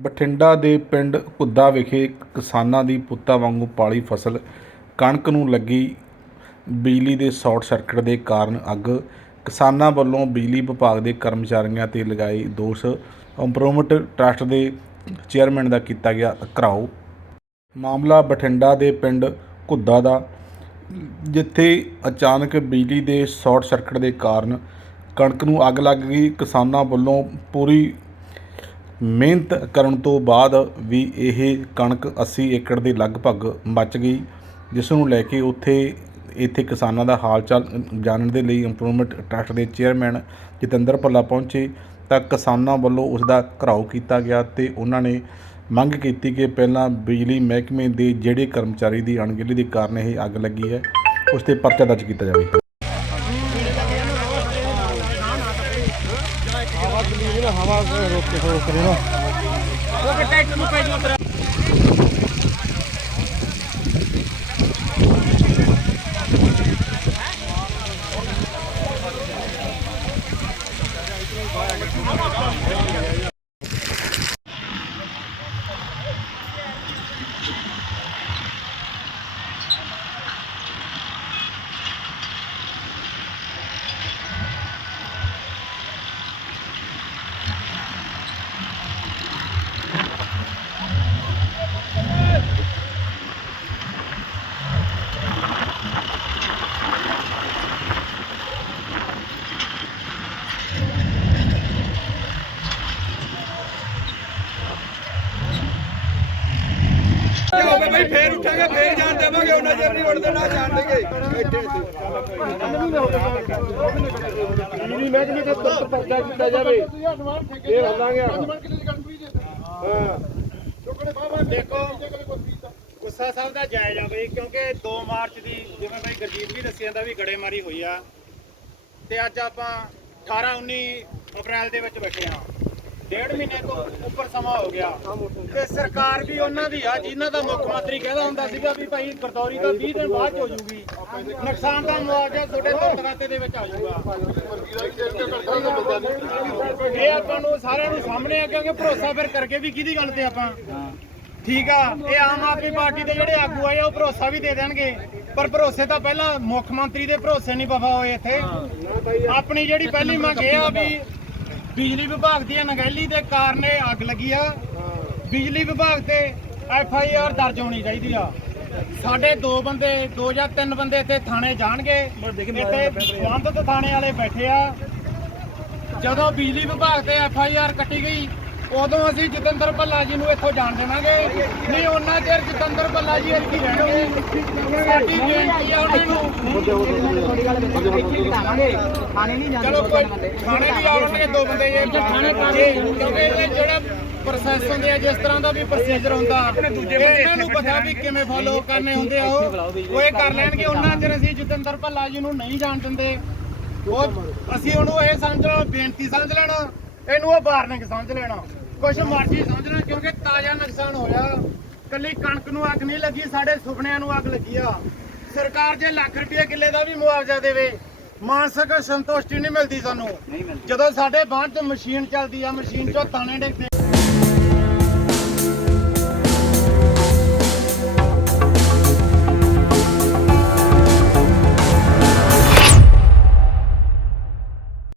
ਬਠਿੰਡਾ ਦੇ ਪਿੰਡ ਘੁੱਦਾ ਵਿਖੇ ਕਿਸਾਨਾਂ ਦੀ ਪੁੱਤਾਂ ਵਾਂਗੂ ਪਾਲੀ ਫਸਲ ਕਣਕ ਨੂੰ ਲੱਗੀ ਬਿਜਲੀ ਦੇ ਸ਼ਾਰਟ ਸਰਕਟ ਦੇ ਕਾਰਨ ਅੱਗ। ਕਿਸਾਨਾਂ ਵੱਲੋਂ ਬਿਜਲੀ ਵਿਭਾਗ ਦੇ ਕਰਮਚਾਰੀਆਂ ਤੇ ਲਗਾਏ ਦੋਸ਼। ਇੰਪਰੂਵਮੈਂਟ ਟਰਸਟ ਦੇ ਚੇਅਰਮੈਨ ਦਾ ਕੀਤਾ ਗਿਆ ਘਰਾਓ। ਮਾਮਲਾ ਬਠਿੰਡਾ ਦੇ ਪਿੰਡ ਘੁੱਦਾ ਦਾ, ਜਿੱਥੇ ਅਚਾਨਕ ਬਿਜਲੀ ਦੇ ਸ਼ਾਰਟ ਸਰਕਟ ਦੇ ਕਾਰਨ ਕਣਕ ਨੂੰ ਅੱਗ ਲੱਗ ਗਈ। ਕਿਸਾਨਾਂ ਵੱਲੋਂ ਪੂਰੀ ਮਿਹਨਤ ਕਰਨ ਤੋਂ ਬਾਅਦ ਵੀ ਇਹ ਕਣਕ 80 ਏਕੜ ਦੇ ਲਗਭਗ ਬਚ ਗਈ, ਜਿਸ ਨੂੰ ਲੈ ਕੇ ਉੱਥੇ ਇੱਥੇ ਕਿਸਾਨਾਂ ਦਾ ਹਾਲ ਚਾਲ ਜਾਣਨ ਦੇ ਲਈ ਇੰਪਰੂਵਮੈਂਟ ਟਰਸਟ ਦੇ ਚੇਅਰਮੈਨ ਜਤਿੰਦਰ ਭੱਲਾ ਪਹੁੰਚੇ ਤਾਂ ਕਿਸਾਨਾਂ ਵੱਲੋਂ ਉਸ ਦਾ ਘਰਾਓ ਕੀਤਾ ਗਿਆ ਤੇ ਉਹਨਾਂ ਨੇ ਮੰਗ ਕੀਤੀ ਕਿ ਪਹਿਲਾਂ ਬਿਜਲੀ ਮਹਿਕਮੇ ਦੇ ਜਿਹੜੇ ਕਰਮਚਾਰੀ ਦੀ ਅਣਗਹਿਲੀ ਦੇ ਕਾਰਨ ਇਹ ਅੱਗ ਲੱਗੀ ਹੈ, ਉਸ ਤੇ ਪਰਚਾ ਦਰਜ ਕੀਤਾ ਜਾਵੇ। હવા રોકે થોડું કરીને ਹੋਵੇ ਬਈ, ਫੇਰ ਉੱਠਾਂਗੇ, ਫੇਰ ਜਾਣ ਦੇਵਾਂਗੇ, ਉਹਨਾਂ ਚਿਰ ਨਹੀਂ ਉੱਠਦੇ, ਨਾ ਜਾਣ ਦੇਗੇ ਬਿਜਲੀ ਮਹਿਕਮੇ ਦਾ ਤੁਰਤ ਪਰਚਾ ਕੀਤਾ ਜਾਵੇ ਫੇਰ ਹੱਲਾਂਗੇ ਦੇਖੋ ਗੁੱਸਾ ਸਾਹਿਬ ਦਾ ਜਾਇਜ਼ ਆ ਬਈ, ਕਿਉਂਕਿ 2 ਮਾਰਚ ਦੀ ਜਿਵੇਂ ਬਾਈ ਗੁਰਜੀਤ ਵੀ ਦੱਸਿਆ ਜਾਂਦਾ ਵੀ ਗੜੇਮਾਰੀ ਹੋਈ ਆ, ਤੇ ਅੱਜ ਆਪਾਂ 18 19 ਅਪ੍ਰੈਲ ਦੇ ਵਿੱਚ ਬੈਠੇ ਆ। ਡੇਢ ਮਹੀਨੇ ਤੋਂ ਉੱਪਰ ਸਮਾਂ ਹੋ ਗਿਆ। ਤੇ ਸਰਕਾਰ ਵੀ ਉਹਨਾਂ ਦੀ ਆ, ਜਿਨ੍ਹਾਂ ਦਾ ਮੁੱਖ ਮੰਤਰੀ ਕਹਿੰਦਾ ਹੁੰਦਾ ਸੀਗਾ ਵੀ ਭਾਈ ਗਰਦੌਰੀ ਤਾਂ 20 ਦਿਨ ਬਾਅਦ ਹੋ ਜੂਗੀ। ਨੁਕਸਾਨ ਦਾ ਮੁਆਵਜ਼ਾ ਤੁਹਾਡੇ ਖਾਤੇ ਦੇ ਵਿੱਚ ਆ ਜਾਊਗਾ। ਇਹ ਆਪਾਂ ਨੂੰ ਸਾਰਿਆਂ ਨੂੰ ਸਾਹਮਣੇ ਆ ਕਿਉਂਕਿ ਭਰੋਸਾ ਫਿਰ ਕਰਕੇ ਵੀ ਕਿਹਦੀ ਗੱਲ ਤੇ ਆਪਾਂ? ਠੀਕ ਆ, ਇਹ ਆਮ ਆਦਮੀ ਪਾਰਟੀ ਦੇ ਜਿਹੜੇ ਆਗੂ ਆਏ ਉਹ ਭਰੋਸਾ ਵੀ ਦੇ ਦੇਣਗੇ। ਪਰ ਭਰੋਸੇ ਤਾਂ ਪਹਿਲਾਂ ਮੁੱਖ ਮੰਤਰੀ ਦੇ ਭਰੋਸੇ ਨਹੀਂ ਵਫਾ ਹੋਏ ਇੱਥੇ। ਆਪਣੀ ਜਿਹੜੀ ਪਹਿਲੀ ਮੰਗ ਇਹ ਆ ਵੀ ਬਿਜਲੀ ਵਿਭਾਗ ਦੀ ਅਣਗਹਿਲੀ ਦੇ ਕਾਰਨ ਇਹ ਅੱਗ ਲੱਗੀ ਆ। ਬਿਜਲੀ ਵਿਭਾਗ ਤੇ ਐਫ ਆਈ ਆਰ ਦਰਜ ਹੋਣੀ ਚਾਹੀਦੀ ਆ। ਸਾਡੇ ਦੋ ਬੰਦੇ, ਦੋ ਜਾਂ ਤਿੰਨ ਬੰਦੇ ਇੱਥੇ ਥਾਣੇ ਜਾਣਗੇ। ਇੱਥੇ ਸੰਬੰਧਿਤ ਥਾਣੇ ਵਾਲੇ ਬੈਠੇ ਆ। ਜਦੋਂ ਬਿਜਲੀ ਵਿਭਾਗ ਤੇ ਐਫ ਆਈ ਆਰ ਕੱਟੀ ਗਈ ਉਦੋਂ ਅਸੀਂ ਜਤਿੰਦਰ ਭੱਲਾ ਜੀ ਨੂੰ ਇੱਥੋਂ ਜਾਣ ਦੇਵਾਂਗੇ। ਨਹੀਂ ਉਹਨਾਂ ਚਿਰ ਜਤਿੰਦਰ ਭੱਲਾ ਜੀ ਇੱਥੇ ਹੀ ਰਹਿਣਗੇ। ਸਾਡੀ ਬੇਨਤੀ ਆ ਉਹਨਾਂ ਨੂੰ। ਚਲੋ ਕੋਈ ਥਾਣੇ ਵੀ ਆਉਣਗੇ ਦੋ ਬੰਦੇ ਇਹ ਥਾਣੇ ਕਿਉਂਕਿ ਇਹ ਜਿਹੜਾ ਪ੍ਰੋਸੈਸ ਹੁੰਦੇ ਆ ਜਿਸ ਤਰ੍ਹਾਂ ਦਾ ਵੀ ਪ੍ਰੋਸੀਜਰ ਹੁੰਦਾ ਇਹ ਇਹਨਾਂ ਨੂੰ ਪਤਾ ਵੀ ਕਿਵੇਂ ਫਾਲੋ ਕਰਨੇ ਹੁੰਦੇ ਆ ਉਹ ਉਹ ਇਹ ਕਰ ਲੈਣਗੇ। ਉਹਨਾਂ ਚਿਰ ਅਸੀਂ ਜਤਿੰਦਰ ਭੱਲਾ ਜੀ ਨੂੰ ਨਹੀਂ ਜਾਣ ਦਿੰਦੇ। ਉਹ ਅਸੀਂ ਉਹਨੂੰ ਇਹ ਸਮਝ ਬੇਨਤੀ ਸਮਝ ਲੈਣਾ। ਇਹਨੂੰ ਉਹ ਵਾਰਨਿੰਗ ਸਮਝ ਲੈਣਾ। ਕੁਛ ਮਰਜ਼ੀ ਸਮਝ ਲੈਣਾ ਕਿਉਂਕਿ ਤਾਜ਼ਾ ਨੁਕਸਾਨ ਹੋਇਆ। ਕੱਲੀ ਕਣਕ ਨੂੰ ਅੱਗ ਨਹੀਂ ਲੱਗੀ ਸਾਡੇ ਸੁਪਨਿਆਂ ਨੂੰ ਅੱਗ ਲੱਗੀ ਆ। ਸਰਕਾਰ ਜੇ ਲੱਖ ਰੁਪਏ ਕਿੱਲੇ ਦਾ ਵੀ ਮੁਆਵਜ਼ਾ ਦੇਵੇ ਮਾਨਸਿਕ ਸੰਤੁਸ਼ਟੀ ਨਹੀਂ ਮਿਲਦੀ ਸਾਨੂੰ। ਜਦੋਂ ਸਾਡੇ ਬਾਹਰ ਚ ਮਸ਼ੀਨ ਚੱਲਦੀ ਆ ਮਸ਼ੀਨ ਚੋਂ ਤਾਣੇ ਡਿੱਗਦੇ